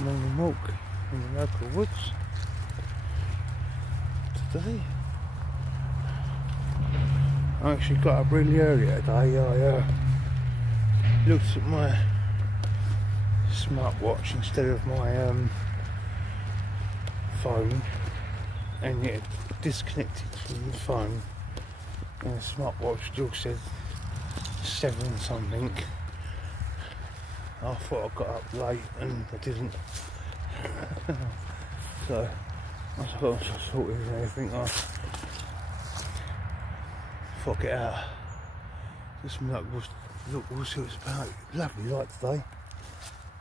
morning walk in the local woods today. I actually got up really early today. I looked at my smartwatch instead of my phone, and it disconnected from the phone, and the smartwatch still said 7 something. I thought I got up late and I didn't. So I thought I was sorted and everything. I thought I'd get out. Just look we'll see what it's about. Lovely light today.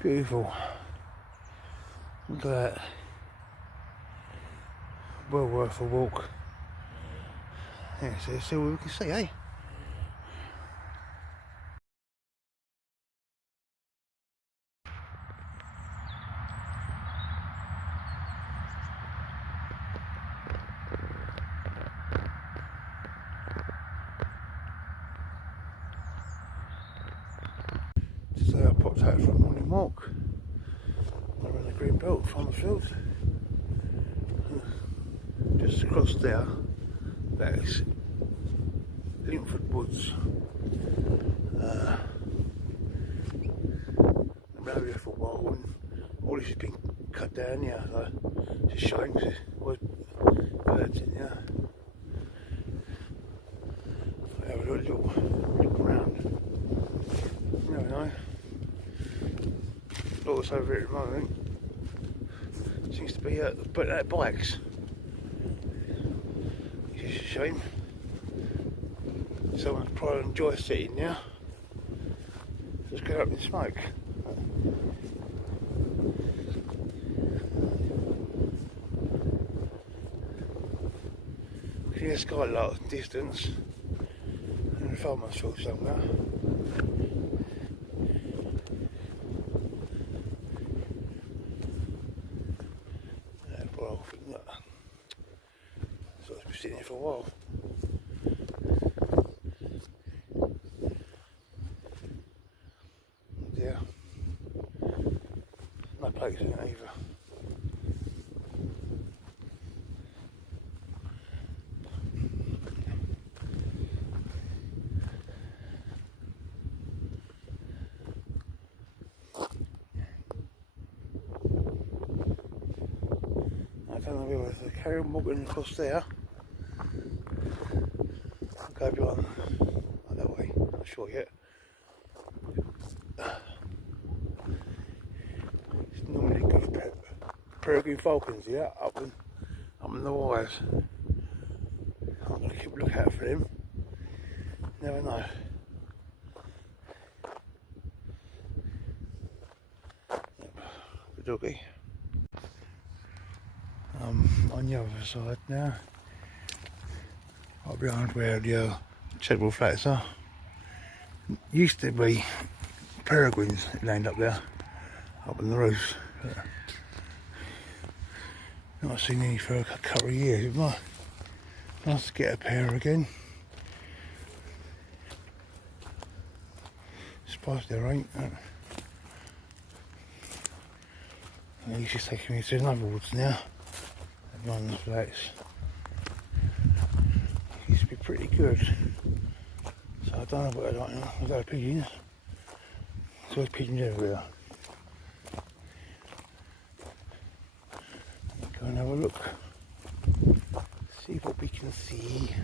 Beautiful. Look at that. Well worth a walk. Yeah, so let's see what we can see, eh? So I popped out for a morning walk around the greenbelt farmer's field. Just across there, that is Linford Woods. I've been over here for a while and all this has been cut down here, so it's a shame because there was birds in here. I have a look around. Never know. Lots over here at the moment. Seems to be bikes. It's a shame. Someone's probably enjoy sitting now. Just go up and smoke. See the skylight in the distance. And the farmer's field somewhere. So it's been sitting here for a while. Yeah. No plates in it either. I don't know whether to carry on walking across there. I'll go beyond that way, not sure yet. It's normally good peregrine falcons here, up in the wires. I'm going to keep a look out for them. Never know. Good doggy. On the other side now, right behind where the chadwell flats are. Used to be peregrines that land up there, up in the roofs. Not seen any for a couple of years. It might nice to get a pair again. Surprised there ain't. He's just taking me to another woods now. One of the flats. Used to be pretty good. So I don't know what I like now. I've got a pigeon. So there's pigeons everywhere. Go and have a look. See what we can see.